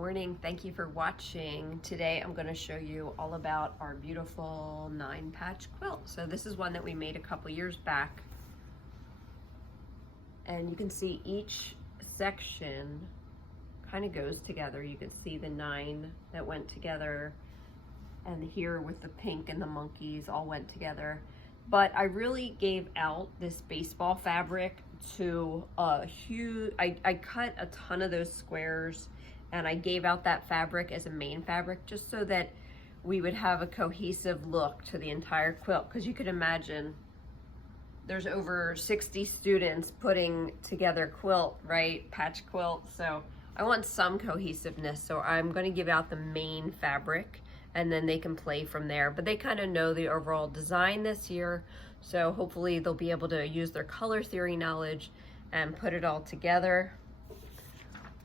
morning. Thank you for watching. Today I'm going to show you all about our beautiful 9-patch quilt. So this is one that we made a couple years back. And you can see each section kind of goes together. You can see the 9 that went together, and here with the pink and the monkeys all went together. But I really gave out this baseball fabric to a huge, I cut a ton of those squares and I gave out that fabric as a main fabric just so that we would have a cohesive look to the entire quilt. Because you could imagine there's over 60 students putting together quilt, right? Patch quilt. So I want some cohesiveness. So I'm going to give out the main fabric and then they can play from there. But they kind of know the overall design this year. So hopefully they'll be able to use their color theory knowledge and put it all together.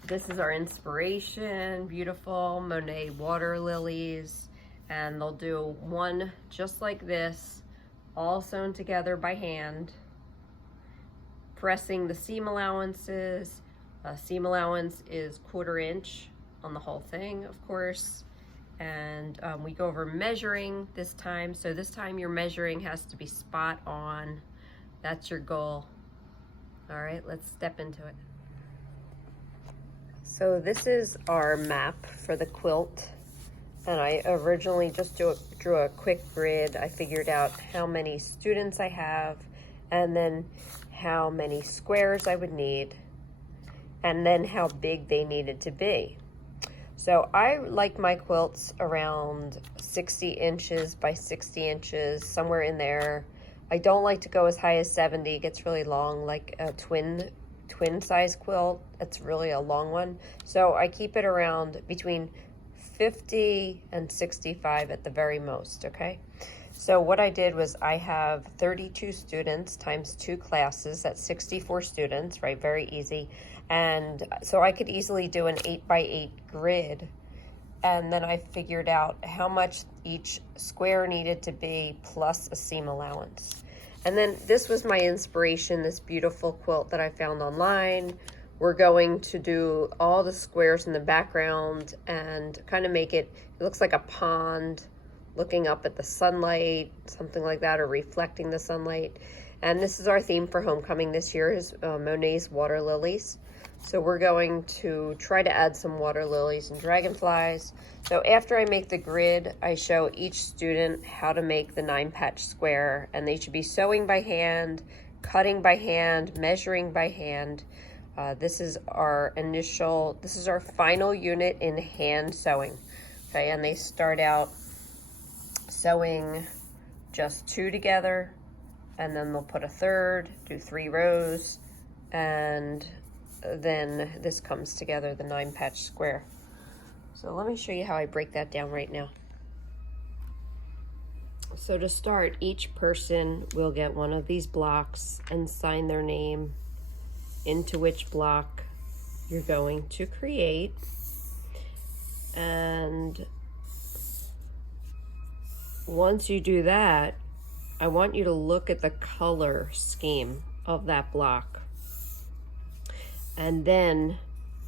This is our inspiration, beautiful Monet Waterlilies. And they'll do one just like this, all sewn together by hand, pressing the seam allowances. Seam allowance is 1/4 inch on the whole thing, of course. And we go over measuring this time. So this time your measuring has to be spot on. That's your goal. All right, let's step into it. So this is our map for the quilt. And I originally just drew a quick grid. I figured out how many students I have and then how many squares I would need and then how big they needed to be. So I like my quilts around 60 inches by 60 inches, somewhere in there. I don't like to go as high as 70. It gets really long, like a twin size quilt. It's really a long one. So I keep it around between 50 and 65 at the very most, okay? So what I did was I have 32 students times 2 classes. That's 64 students, right? Very easy. And so I could easily do an 8x8 grid. And then I figured out how much each square needed to be plus a seam allowance. And then this was my inspiration, this beautiful quilt that I found online. We're going to do all the squares in the background and kind of make it looks like a pond looking up at the sunlight, something like that, or reflecting the sunlight. And this is our theme for homecoming this year is Monet's Waterlilies. So we're going to try to add some water lilies and dragonflies. So after I make the grid, I show each student how to make the 9-patch square, and they should be sewing by hand, cutting by hand, measuring by hand. This is our final unit in hand sewing. Okay, and they start out sewing just 2 together, and then they'll put a 3rd, do 3 rows, and then this comes together, the 9-patch square. So let me show you how I break that down right now. So to start, each person will get one of these blocks and sign their name into which block you're going to create. And once you do that, I want you to look at the color scheme of that block and then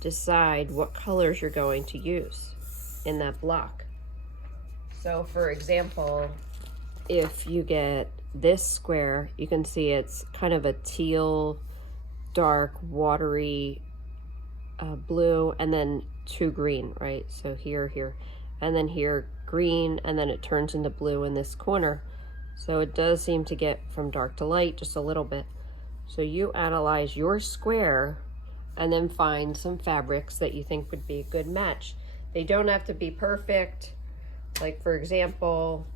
decide what colors you're going to use in that block. So for example, if you get this square, you can see it's kind of a teal, dark, watery blue, and then 2 green, right? So here, and then here green, and then it turns into blue in this corner. So it does seem to get from dark to light just a little bit. So you analyze your square and then find some fabrics that you think would be a good match. They don't have to be perfect. Like for example,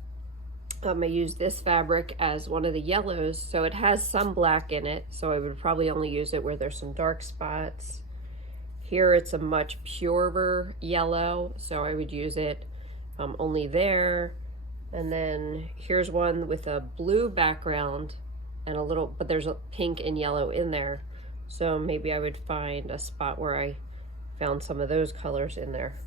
I use this fabric as one of the yellows, so it has some black in it, so I would probably only use it where there's some dark spots. Here it's a much purer yellow, so I would use it only there. And then here's one with a blue background and a little, but there's a pink and yellow in there. So maybe I would find a spot where I found some of those colors in there.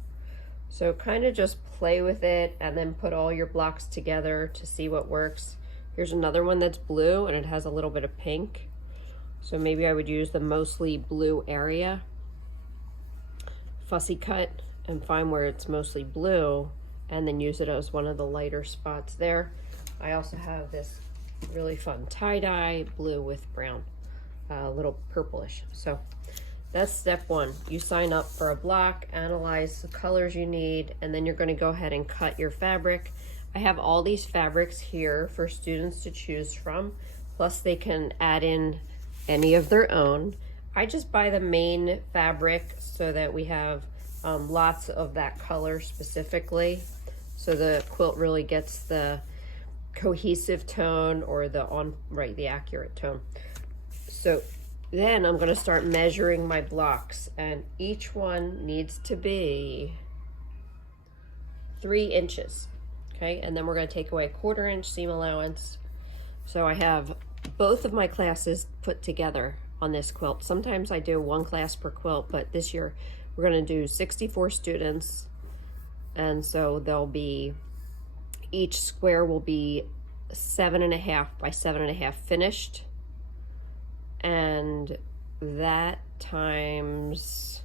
So kind of just play with it and then put all your blocks together to see what works. Here's another one that's blue and it has a little bit of pink. So maybe I would use the mostly blue area. Fussy cut and find where it's mostly blue and then use it as one of the lighter spots there. I also have this really fun tie-dye blue with brown, a little purplish. So that's step one. You sign up for a block, analyze the colors you need, and then you're going to go ahead and cut your fabric. I have all these fabrics here for students to choose from, plus they can add in any of their own. I just buy the main fabric so that we have lots of that color specifically, so the quilt really gets the cohesive tone, or the accurate tone. So then I'm going to start measuring my blocks, and each one needs to be 3 inches. Okay, and then we're going to take away a 1/4 inch seam allowance. So I have both of my classes put together on this quilt. Sometimes I do 1 class per quilt, but this year we're going to do 64 students, and so they'll be, each square will be 7.5 by 7.5 finished, and that times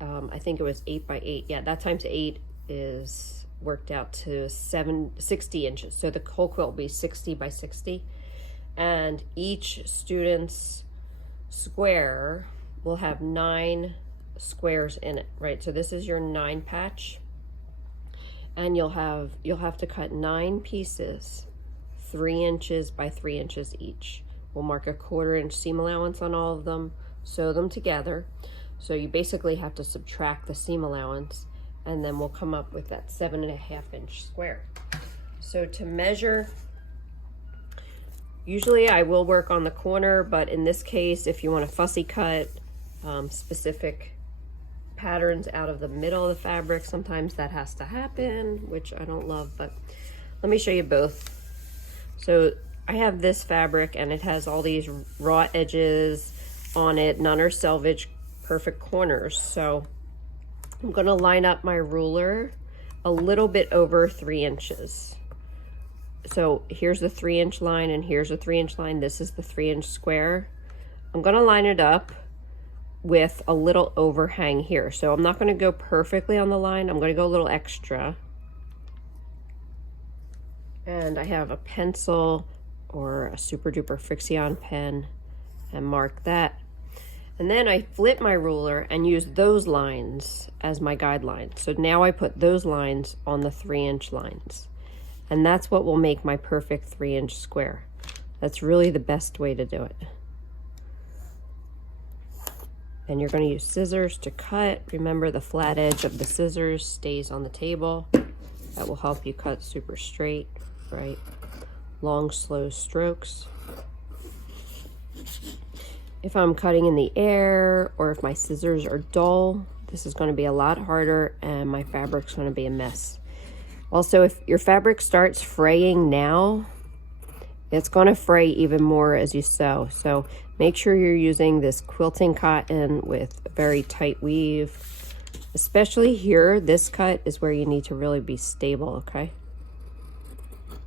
I think it was 8 by 8. Yeah, that times 8 is worked out to 60 inches. So the whole quilt will be 60 by 60, and each student's square will have 9 squares in it, right? So this is your 9 patch, and you'll have to cut 9 pieces, 3 inches by 3 inches each. We'll mark a 1/4 inch seam allowance on all of them, sew them together. So you basically have to subtract the seam allowance, and then we'll come up with that 7.5 inch square. So to measure, usually I will work on the corner, but in this case, if you want to fussy cut specific patterns out of the middle of the fabric, sometimes that has to happen, which I don't love, but let me show you both. So I have this fabric, and it has all these raw edges on it. None are selvage, perfect corners. So I'm going to line up my ruler a little bit over 3 inches. So here's the 3 inch line, and here's a 3 inch line. This is the 3 inch square. I'm going to line it up with a little overhang here. So I'm not going to go perfectly on the line. I'm going to go a little extra. And I have a pencil or a super duper Frixion pen, and mark that. And then I flip my ruler and use those lines as my guidelines. So now I put those lines on the 3 inch lines. And that's what will make my perfect 3 inch square. That's really the best way to do it. And you're going to use scissors to cut. Remember, the flat edge of the scissors stays on the table. That will help you cut super straight, right? Long, slow strokes. If I'm cutting in the air, or if my scissors are dull, this is going to be a lot harder, and my fabric's going to be a mess. Also, if your fabric starts fraying now, it's going to fray even more as you sew. So make sure you're using this quilting cotton with very tight weave. Especially here, this cut is where you need to really be stable, okay?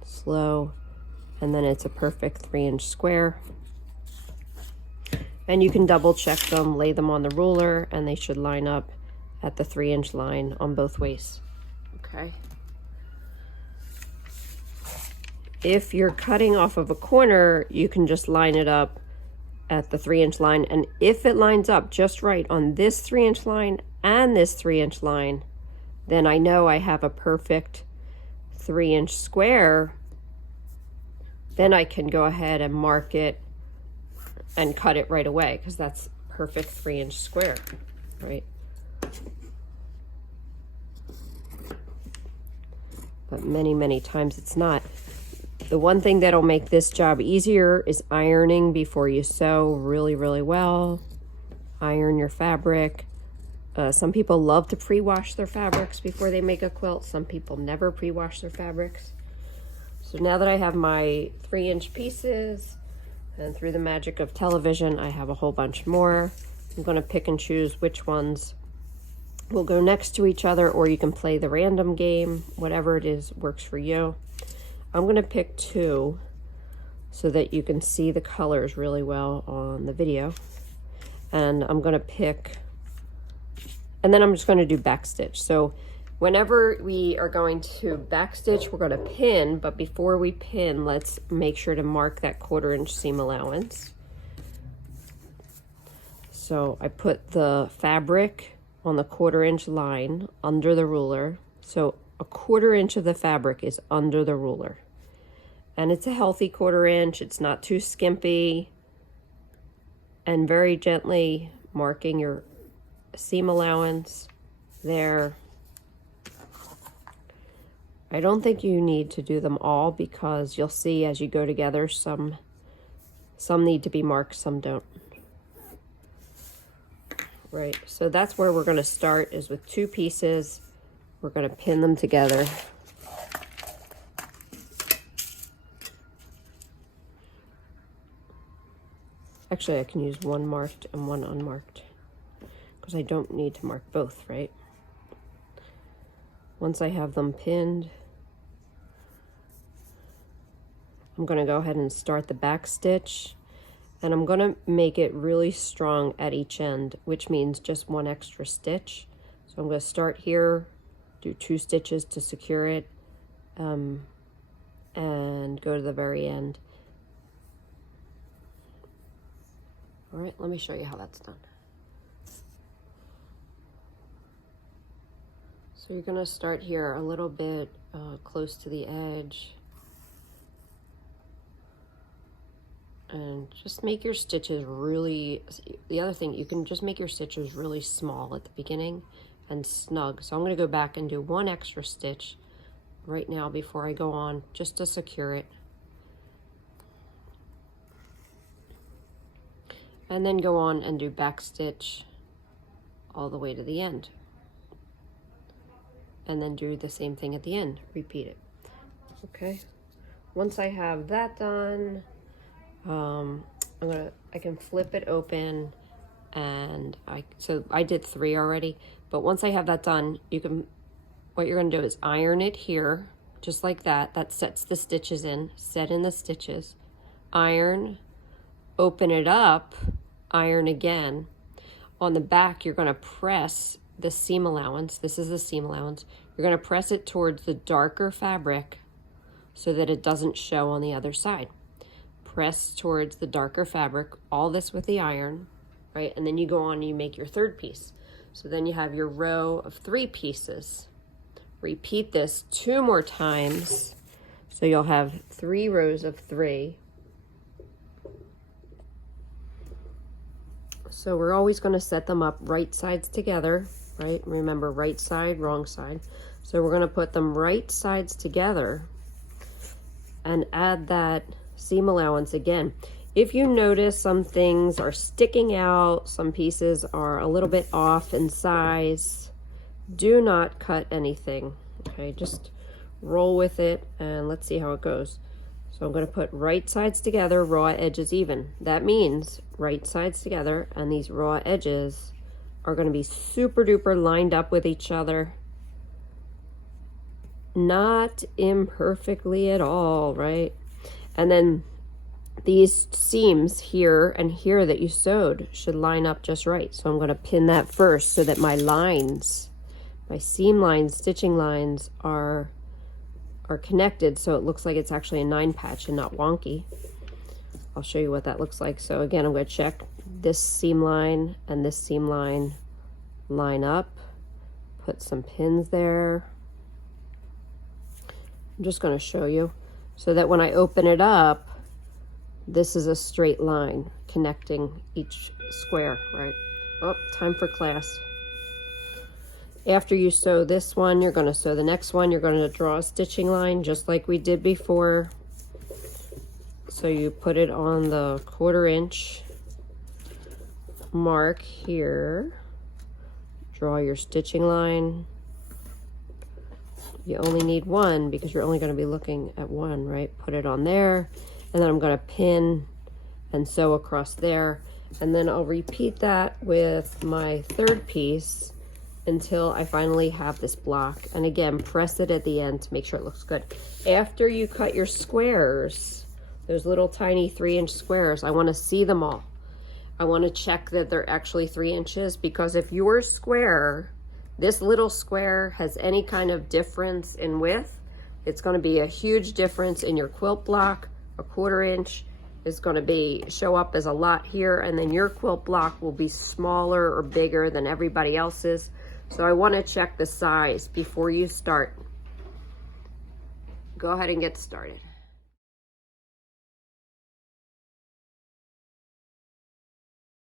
Slow, and then it's a perfect 3 inch square. And you can double check them, lay them on the ruler, and they should line up at the 3 inch line on both ways, okay? If you're cutting off of a corner, you can just line it up at the 3 inch line. And if it lines up just right on this 3 inch line and this 3 inch line, then I know I have a perfect 3 inch square. Then I can go ahead and mark it and cut it right away, because that's perfect 3 inch square, right? But many times it's not. The one thing that'll make this job easier is ironing before you sew really well. Iron your fabric. Some people love to pre-wash their fabrics before they make a quilt. Some people never pre-wash their fabrics. So now that I have my 3 inch pieces, and through the magic of television, I have a whole bunch more. I'm going to pick and choose which ones will go next to each other, or you can play the random game. Whatever it is works for you. I'm going to pick 2 so that you can see the colors really well on the video. And I'm going to pick And then I'm just going to do back stitch. So whenever we are going to back stitch, we're going to pin, but before we pin, let's make sure to mark that 1/4 inch seam allowance. So I put the fabric on the 1/4 inch line under the ruler. So a 1/4 inch of the fabric is under the ruler. And it's a healthy 1/4 inch. It's not too skimpy. And very gently marking your seam allowance there. I don't think you need to do them all because you'll see as you go together, some need to be marked, some don't. Right, so that's where we're going to start, is with 2 pieces. We're going to pin them together. Actually, I can use one marked and one unmarked because I don't need to mark both, right? Once I have them pinned, I'm going to go ahead and start the back stitch, and I'm going to make it really strong at each end, which means just 1 extra stitch. So I'm going to start here, do 2 stitches to secure it, and go to the very end. All right, let me show you how that's done. So you're going to start here a little bit close to the edge. And just make your stitches really, the other thing, you can just make your stitches really small at the beginning and snug. So I'm going to go back and do 1 extra stitch right now before I go on, just to secure it. And then go on and do back stitch all the way to the end. And then do the same thing at the end, repeat it. Okay, once I have that done, I can flip it open, and so I did 3 already, but once I have that done, what you're gonna do is iron it here, just like that. That sets the stitches in, set in the stitches, iron, open it up, iron again. On the back, you're gonna press the seam allowance. This is the seam allowance. You're gonna press it towards the darker fabric so that it doesn't show on the other side. Press towards the darker fabric, all this with the iron, right? And then you go on and you make your 3rd piece. So then you have your row of 3 pieces. Repeat this 2 more times. So you'll have 3 rows of 3. So we're always going to set them up right sides together, right? Remember, right side, wrong side. So we're going to put them right sides together and add that seam allowance again. If you notice some things are sticking out, some pieces are a little bit off in size, do not cut anything. Okay, just roll with it and let's see how it goes. So I'm going to put right sides together, raw edges even. That means right sides together, and these raw edges are going to be super duper lined up with each other. Not imperfectly at all, right? And then these seams here and here that you sewed should line up just right. So I'm going to pin that first so that my lines, my seam lines, stitching lines are connected, so it looks like it's actually a 9 patch and not wonky. I'll show you what that looks like. So again, I'm going to check this seam line and this seam line line up, put some pins there. I'm just going to show you so that when I open it up, this is a straight line connecting each square, right? Oh, time for class. After you sew this one, you're going to sew the next one. You're going to draw a stitching line just like we did before. So you put it on the 1/4 inch mark here. Draw your stitching line. You only need 1 because you're only going to be looking at 1, right? Put it on there, and then I'm going to pin and sew across there. And then I'll repeat that with my 3rd piece until I finally have this block. And again, press it at the end to make sure it looks good. After you cut your squares, those little tiny 3-inch squares, I want to see them all. I want to check that they're actually 3 inches, because if your square, this little square, has any kind of difference in width, it's going to be a huge difference in your quilt block. A 1/4 inch is going to show up as a lot here, and then your quilt block will be smaller or bigger than everybody else's. So I want to check the size before you start. Go ahead and get started.